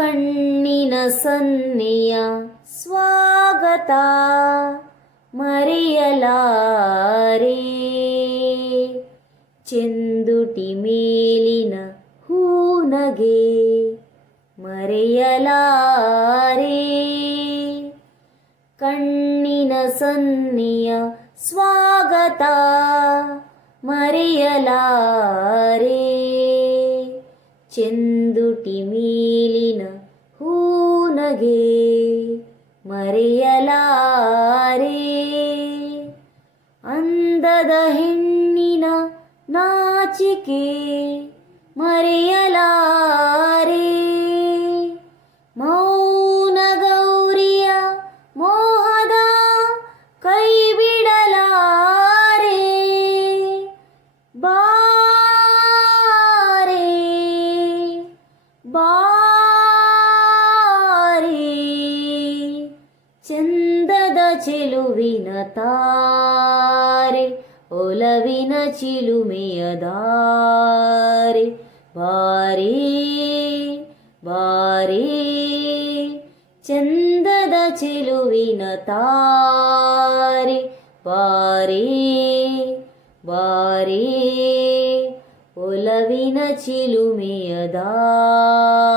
ಕಣ್ಣಿನ ಸನ್ನೆಯ ಸ್ವಾಗತ ಮರೆಯಲಾರೆ. ಚೆಂದುಟಿ ಮೇಲಿನ ಹೂನಗೆ ಮರೆಯಲಾರೆ. ಕಣ್ಣಿನ ಸನ್ನೆಯ ಸ್ವಾಗತ ಮರೆಯಲಾರೆ. ಚೆಂದುಟಿ ಮೇಲಿನ ಹೂನಗೆ ಮರೆಯಲಾರೆ. ಅಂದದ ಹೆಣ್ಣಿನ ನಾಚಿಕೆ ಮರೆಯಲಾರೆ ಬಾರೆ ಚಂದದ ಚೆಲುವಿನ ತಾರೆ ಒಲವಿನ ಚಿಲುಮೆಯ ದಾರೆ ಬಾರಿ ಬಾರಿ ಚಂದದ ಚೆಲುವಿನ ತಾರೆ ಬಾರಿ ಬಾರಿ ಒಲವಿನ ಚಿಲುಮೆಯ ದಾರೆ